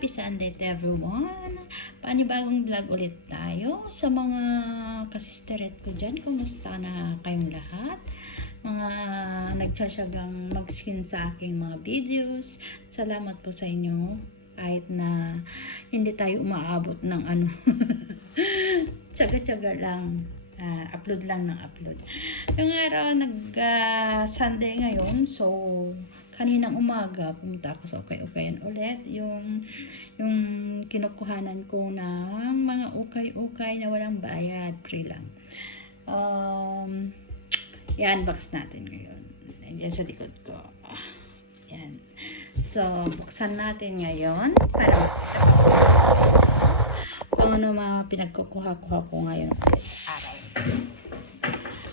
Happy Sunday to everyone! Panibagong vlog ulit tayo. Sa mga kasisteret ko dyan, kumusta na kayong lahat? Mga nagtsatsagang mag-skin sa aking mga videos. Salamat po sa inyo. Kahit na hindi tayo umaabot ng ano. Tsaga-tsaga lang. Upload lang ng upload. Yung araw, Sunday ngayon. So, kaninang umaga, pumunta ako sa ukay-ukayan ulit. Yung kinukuhanan ko ng mga ukay-ukay na walang bayad. Free lang. I-unbox natin ngayon. Nandiyan sa likod ko. Yan. So, buksan natin ngayon para makita kung ano mga pinagkukuha-kuha ko ngayon araw.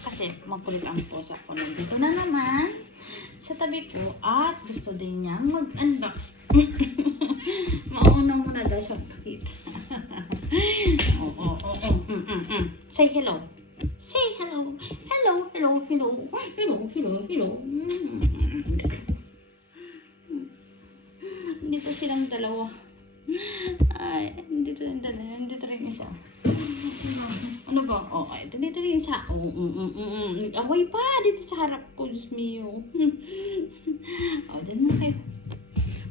Kasi magkulit ang posa ko. Nandito na naman sa tabi ko at gusto din niyang mag-unbox. Mauna muna daw siya pakita. Say hello. Say hello. Hello, hello, hello. Hello, hello, hello. Dito silang dalawa. Ay, dito rin dalawa. Dito rin isa. Ano ba? Okay. Dito rin isa. Away pa. Dito sa harap ko. Diyos mio. Dyan mo kayo.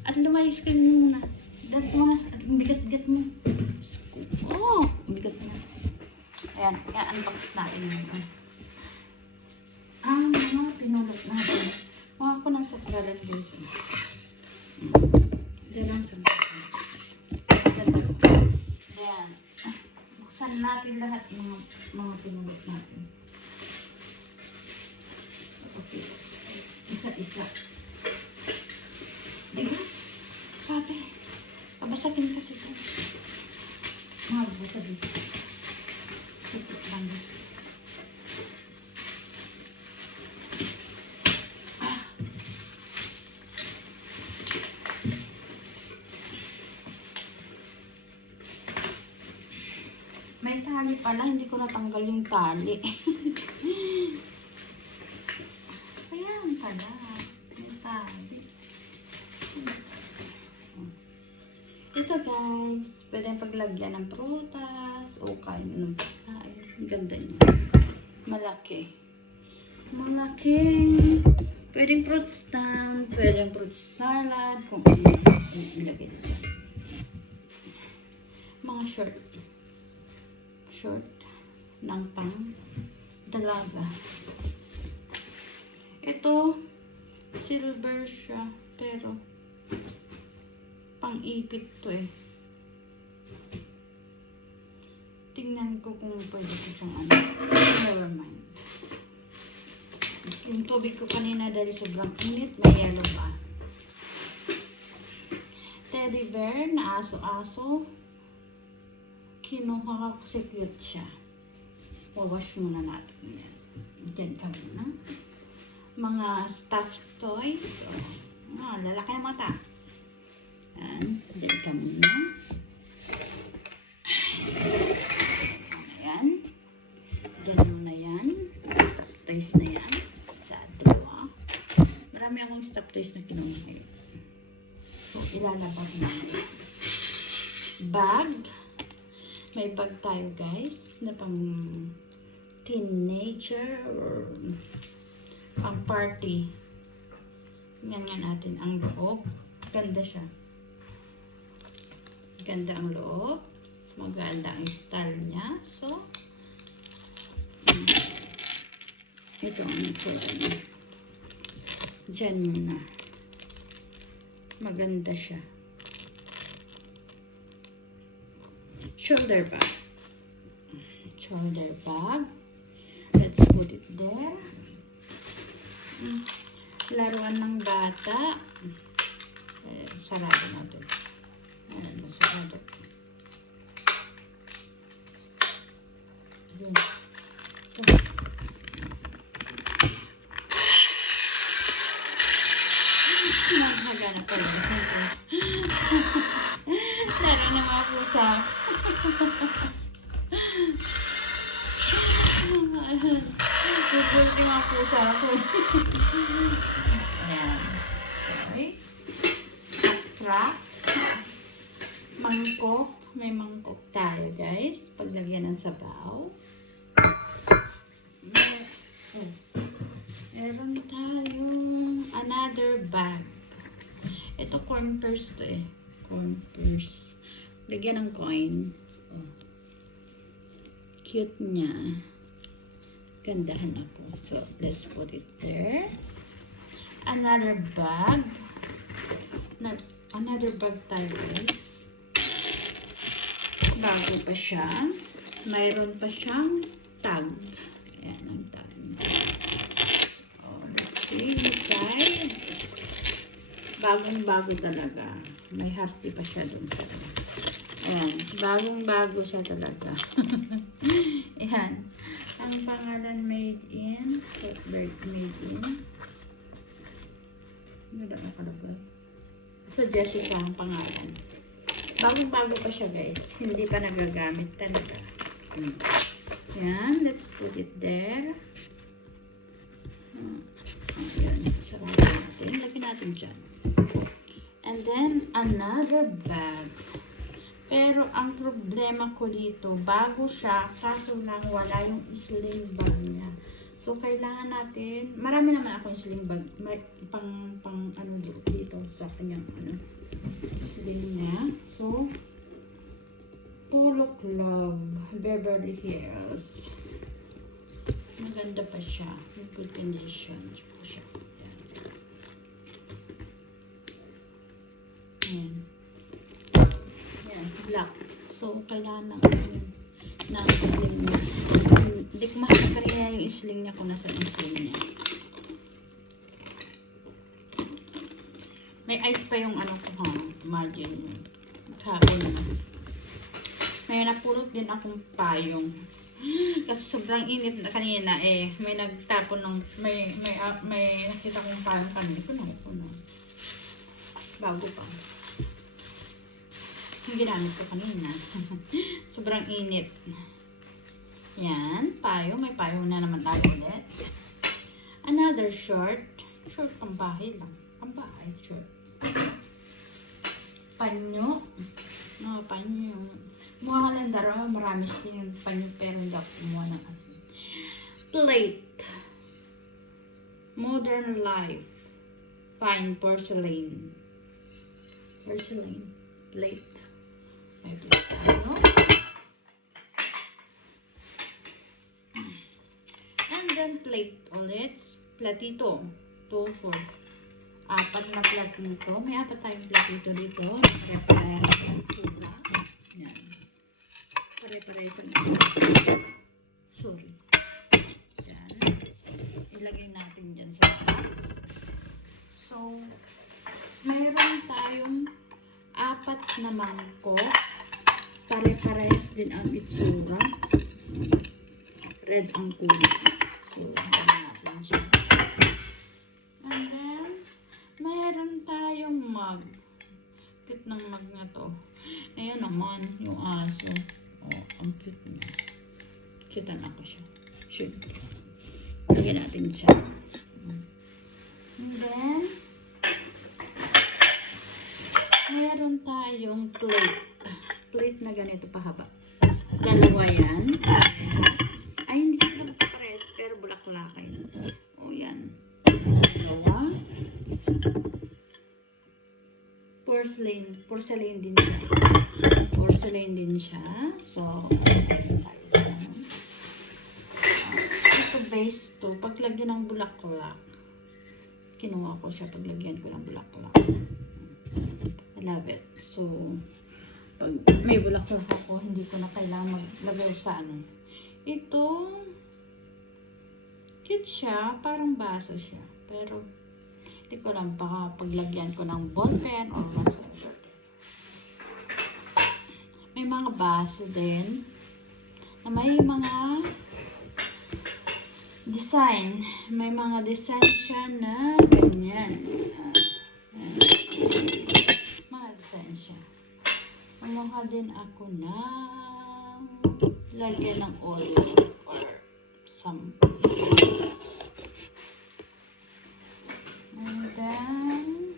At lumayos kayo muna. Dito mo na. At bigat-bigat mo. Bigat mo. Ayan. I-unbox natin yun. Mga pinulot natin. Mga ko nang sa paralan dito. Diyan lang sa ayan. Buksan natin lahat ng mga pinulot natin. Okay. Isa-isa. Diba? Sabi. Pabasakin kasi ito. Basa dito. Sipot lang dito. May tali pala, hindi ko natanggal yung tali. Kaya ang pala. May tali. Ito guys, pwedeng paglagyan ng prutas o kain ng pagkain. Ang ganda niya. Malaki. Malaki. Pwedeng fruit stand, pwedeng fruit salad, kung ano ilagay dito. Mga short ng pang dalaga. Ito silver siya pero pang ipit to eh. Tingnan ko kung pwede ko siyang ano. Never mind. Yung tubig ko kanina dahil sobrang init, may yellow pa. Teddy bear na aso-aso. Kinuha ka kasi cute siya. Wawash muna natin yan. Diyan ka muna. Mga stuffed toys. Lalaki ng mata. Yan. Diyan ka muna. Ayan. Diyan muna yan. Stuffed toys na yan. Sa dalawa. Marami akong stuffed toys na kinuha ngayon. So, ilalabas natin. Bag. May bag tayo guys na pang teenager or pang party. Ganyan natin ang loob. Ganda siya. Ganda ang loob. Maganda ang style niya. So, ito ang pwede. Diyan muna. Maganda siya. Shoulder bag. Shoulder bag. Let's put it there. Laruan ng bata. Sarado natin. Ayan, sarado. Ayan. Naghaganap pa rin. Laro na mga pusa. Gusto mga pusa ako. Ayan. Okay. Attract. mangkok. May mangkok tayo, guys. Paglagyan ng sabaw. Meron tayong another bag. Ito corn purse to eh. Corn purse. Lagyan ng coin. Oh. Cute niya. Gandahan ako. So, let's put it there. Another bag. Another bag tayo, guys. Bago pa siya. Mayroon pa siyang tag. Ayan, ang tag niya. Oh, let's see inside. Bagong-bago talaga. May happy pa siya dun sa ayan. Bagong-bago siya talaga. Ayan. Ang pangalan made in. Bird made in. Ano na nakalagay? So, Jessica ang pangalan. Bagong-bago pa siya, guys. Hindi pa nagagamit talaga. Ayan. Let's put it there. Ayan. Sarap natin. Lagyan natin dyan. And then, another bag. Pero, ang problema ko dito, bago siya, kaso lang wala yung sling bag niya. So, kailangan natin, marami naman ako yung sling bag. May, pang ano dito sa kanyang, sling niya. So, Polo Club, Beverly Hills. Maganda pa siya. In good condition pa siya. Ayan. Ayan, black. So, kailangan ng sling niya. Hindi ko makakita rin yung sling niya kung nasa yung sling niya. May ice pa yung ano ko, ha? Imagine yun. Kahapon na. May napulot din akong payong. Kasi sobrang init na kanina eh. May nagtapon ng, may nakita kong payong kanina. Puno. Bago pa. Yung ginamit ko kanina. Sobrang init. Yan. Payong. May payong na naman tayo ulit. Another short. Short pambahay lang. Pambahay. Short. Panyo. No, panyo. Mukha kalendaro. Marami siya yung panyo pero hindi ako kumuha ng asin. Plate. Modern life. Fine porcelain. Porcelain. Plate. May plate tayo. And then plate ulit. Platito. 2, 4. 4 na platito. May 4 tayong platito dito. Pare-pareha sa tuna. Yan. Pare-pareha sa tuna. Sorry. Yan. Ilagay natin dyan sa taas. So, mayroon tayong 4 na mangkok. Pare-parehas din ang itsura. Red ang kulay. So, yan natin siya. And then, mayroon tayong mug. Cute ng mug na to. Ayan naman, yung aso. Oh, ang cute niya. Cutean ako siya. Shoot. Lagyan natin siya. And then, mayroon tayong plate. Plate na ganito pahaba. Dalawa yan. Ay, hindi sila magpapares, pero bulaklakay. O, yan. Dalawa. Porcelain din siya. Porcelain din siya. So, ito base to. Paglagyan ng bulaklak. Kinuha ko siya paglagyan ko ng bulaklak. I love it. So, pag may bulaklak ako, hindi ko na kailangan maglagay sa ano. Ito, cute siya. Parang baso siya. Pero, hindi ko lang baka paglagyan ko ng ballpen or whatsoever. May mga baso din na may mga design. May mga design siya na ganyan. Mga design siya. Kumuha din ako na lagyan ng oil or some. And then,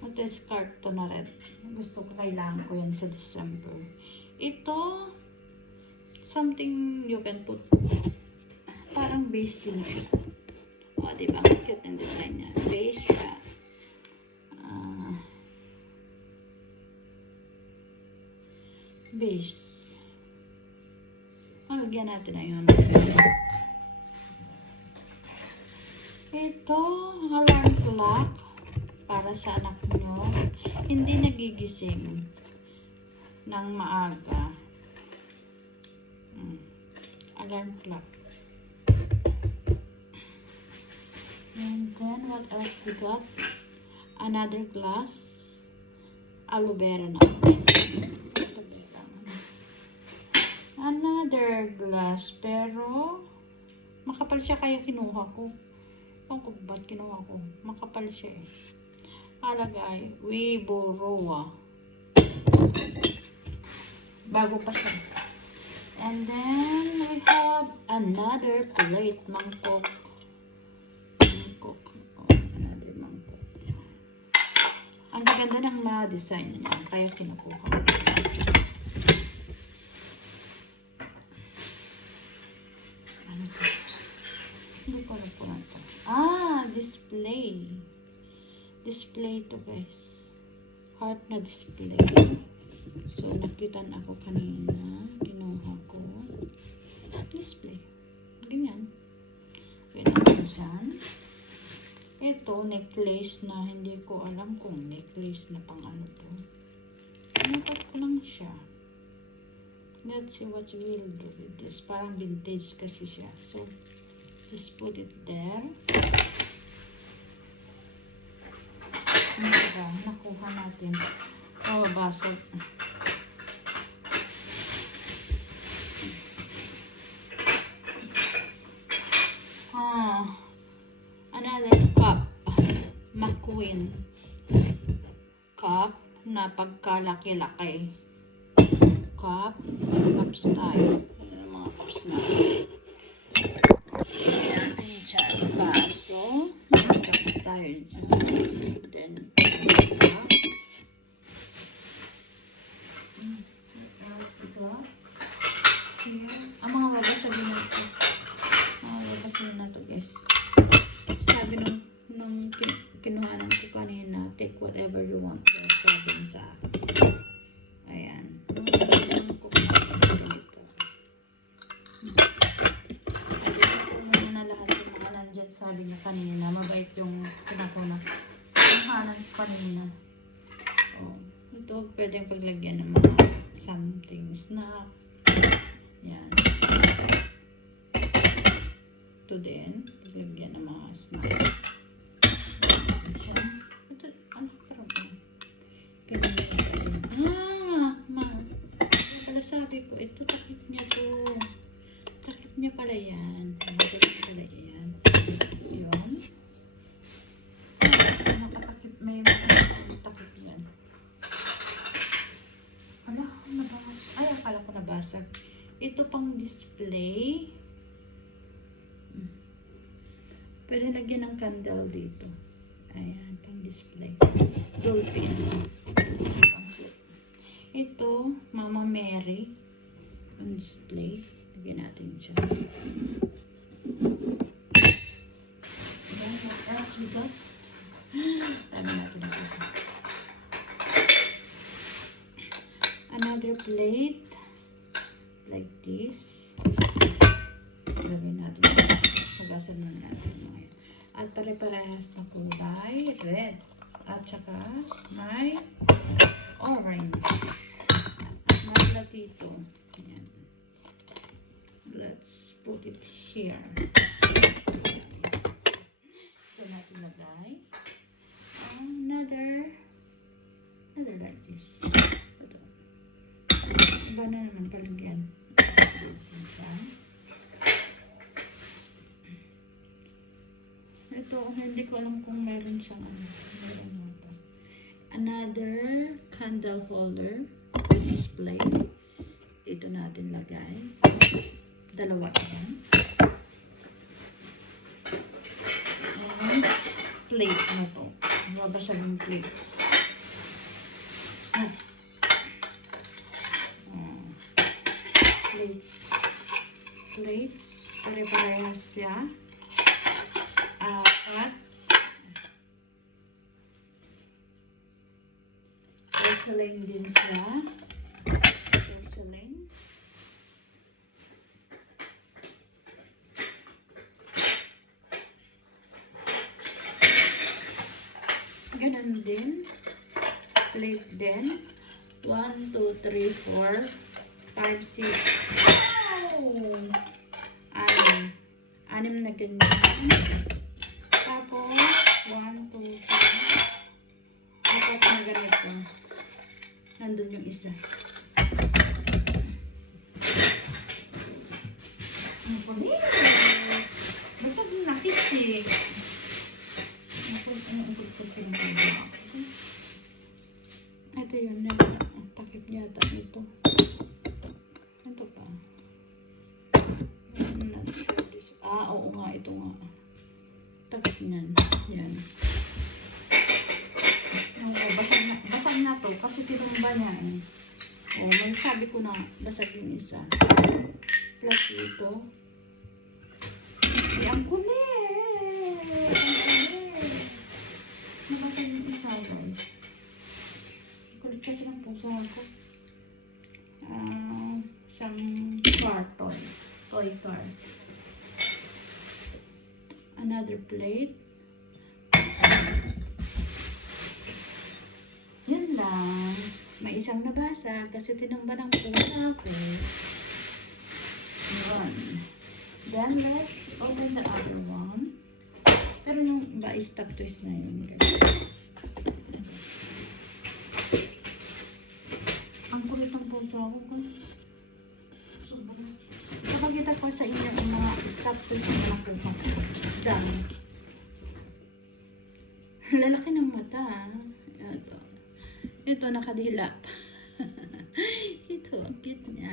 what discard to na red. Gusto ko, kailangan ko yan sa December. Ito, something you can put, parang base din siya. O, diba? Cute ang design niya. Base siya. Base. Lagyan natin na yun. Ito, alarm clock para sa anak nyo. Hindi nagigising ng maaga. Alarm clock. And then, what else we got? Another glass. Aloe vera na. Another glass. Pero, makapal siya kaya kinuha ko. Ewan ko ba't kinuha ko. Makapal siya eh. Alagay. Wiboroa. Bago pa siya. And then, we have another plate. Mangkok. Mangkok. Oh, another mangkok. Ang ganda ng mga design niya. Kaya kinukuha ko. Ano to? Hindi ko alam po na to. Display. Display to, guys. Heart na display. So, nakita na ako kanina. Kinuha ko. Display. Ganyan. Ganyan dyan. Ito, necklace na hindi ko alam kung necklace na pang ano to. Nakat ko lang siya. Let's see what we'll do with this. Parang vintage kasi siya. So, just put it there. Ano ba? Nakuha natin. Oh, basag. Another cup. McQueen. Cup na pagkalaki-laki. Cup. Cups tayo. Ano ang mga cups natin? Ayan dyan. Baso. Tapos tayo dyan. Then, cup. Cup. Here. Ang mga babasahin na ito. Mga babasahin na ito, guys. Sabi nung kinuhanan ko kanina, take whatever you want. Sabi sa akin. Ayan. Sabi ko muna na lahat yung mga nandyan. Sabi niya kanina, mabait yung kinuhanan ko kanina. Oh, ito pwedeng paglagyan ng mga something, snack. Yan. Ito din, paglagyan ng mga snack. Ito, ano parang pala sabi ko, ito takip niya to. Takip niya pala yan. Takip pala yan. Yun. Nakatakip, may takip yan. Ala, nabasag. Ay, akala ko nabasag. Ito pang display. Pwede lagyan ng candle dito. Ayan, pang display. Dolphin. Ito, Mama Mary. Pang display. Lagyan natin siya. Then, what else we got? Dami natin ito. Another plate. Like this. Lagyan natin. Pagasan na natin. At pare-parehas na kulay. Red. At saka may orange. At may platito. Ayan. Let's put it here. Ito natin lagay. Another like this. Ito. Iba na naman palagyan. Ito, hindi ko alam kung meron siyang meron mo ito. Another candle holder display. Dito natin lagay. Dalawa yan. And plate na to. Babasag yung plate. Plates. Plates. Pare-parehas siya. 4. Porcelain din siya. Porcelain. Ganun din. Plate din. 1, 2, 3, 4, 5, 6. Wow! 6 na ganyan. Tapos, 1, 2, 3. 4 na ganito. Nandun yung isa. Ang kulit. Basag yung nakit eh. Ang kasi ng kulit. Ito yun. Takip yata ito. Ito pa. Oo nga. Ito nga. Takip niyan. Yan. Basag na to kasi tinumba niya eh. May sabi ko na basag yung isa. Plus ito. Ang kulit! Nabasag yung isa guys. Kulit kasi ng puso ko. Isang car toy. Toy car. Another plate. Yun lang. May isang nabasa kasi tinumba ng pusa ko. Yun. Then let's open the other one. Pero yung iba is top twist na yun. Ang kulit ng pusa ko. Kapagkita ko sa inyo yung mga top twist na nakuha ko. Dami. Lalaki ng mata. Ito nakadila. Ito, ang cute niya.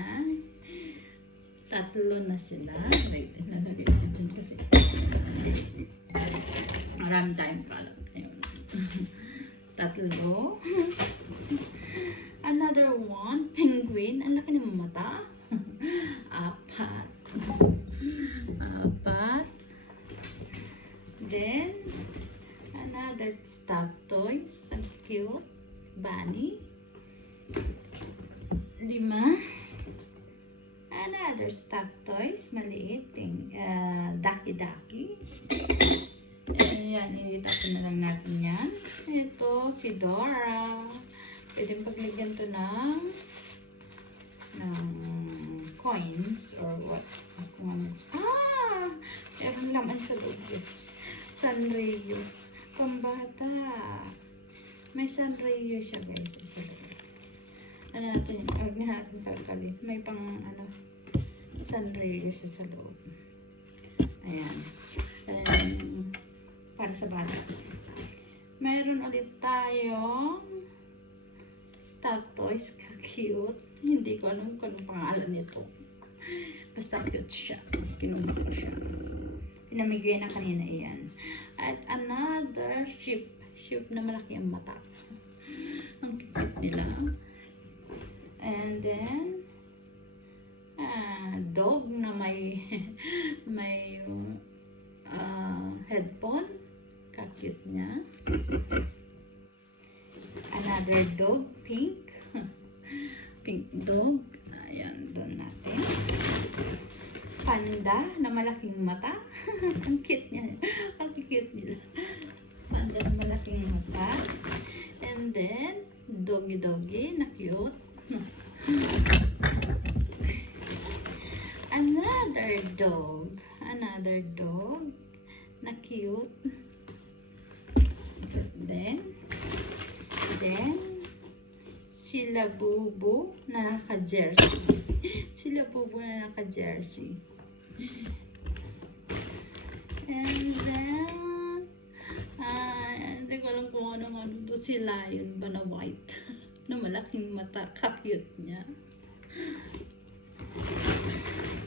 3 na sila. Wait, nalagay ko dyan kasi. Marami tayong kalat. Ayun. 3. Another one, penguin. Ang laki ng mata. 4. Then, another stuffed toys. Ang cute. Bunny. 5. Another stuffed toys. Maliit. Ducky. Ayan, ilitapon na lang natin yan. Ito, si Dora. Pwede paglagyan to ng coins or what. Meron laman sa loob. Sanrio. Pambata. May Sanrio siya guys. Ano natin, huwag na natin tagkali. May pang Sanrio siya sa loob. Ayan. Para sa bata. Mayroon ulit tayong stuffed toys. Cute. Hindi ko alam kung anong pangalan nito. Basta cute siya. Kinuha ko siya. Pinamigay na kanina iyan. At another sheep. Sheep na malaki ang mata. Ang cute nila. And then, dog na may headphone. Ka-cute niya. Another dog, pink. Pink dog. Ayan, doon natin. Panda na malaking mata. Ang cute niya. Ang cute nila. Panda na malaking mata. And then, doggy na cute. Another dog na cute. Then sila Bubu na naka-jersey. And then hindi ko alam kung ano to, si Lion ba na white na malaking mata. Ka-cute niya.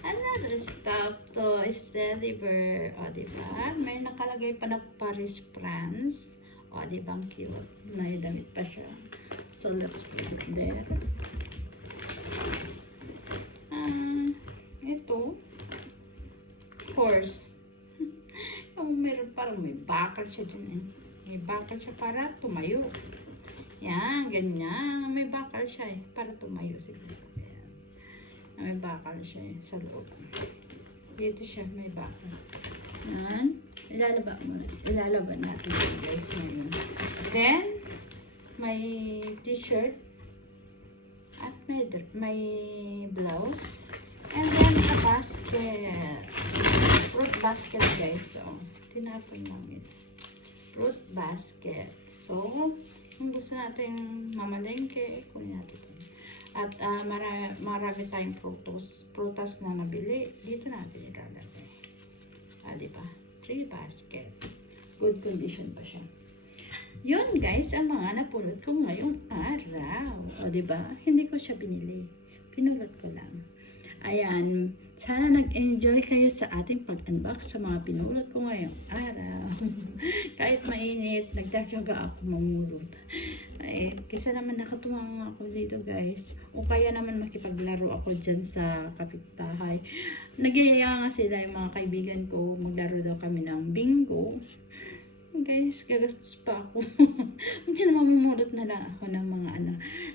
Another stuff to is teddy bear. O, diba? May nakalagay pa na Paris, France. O, diba? Ang cute. May damit pa siya. So, let's put it there. Ito, horse. Meron parang may bakal siya dyan eh. May bakal siya para tumayo. Yan, ganyan. May bakal siya eh, para tumayo siguro. May bakal siya eh, sa loob. Dito siya, may bakal. Yan. Ilalaban natin ito guys ngayon. Then, may t-shirt at may blouse. And then, a basket. Fruit basket guys. So, tinapon namin. Fruit basket. So, kung gusto natin mamalengke, kunin natin ito. At marami tayong prutas na nabili. Dito natin ilalagay. Diba? 3 basket. Good condition pa siya. Yun guys, ang mga napulot ko ngayong araw. O diba? Hindi ko siya binili. Pinulot ko lang. Ayan. Sana nag-enjoy kayo sa ating pag-unbox sa mga pinulot ko ngayong araw. Kahit mainit, nagtataga ako mamulot. Ay, kaysa naman nakatuwang ako dito guys. O kaya naman makipaglaro ako dyan sa kapitbahay. Nagyayaya nga sila yung mga kaibigan ko. Maglaro daw kami ng bingo. Guys, gagastos pa ako. Hindi na mamumulot na lang ako ng mga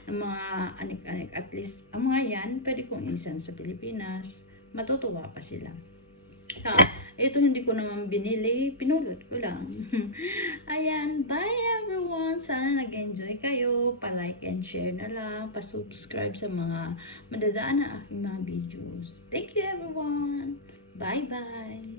ng mga anik-anik. At least, ang mga yan, pwede kong isan sa Pilipinas. Matutuwa pa sila. Ito hindi ko naman binili, pinulot ko lang. Ayan, bye everyone. Sana nag-enjoy kayo. Pa-like and share na lang. Pa-subscribe sa mga madadaan na aking mga videos. Thank you everyone. Bye-bye.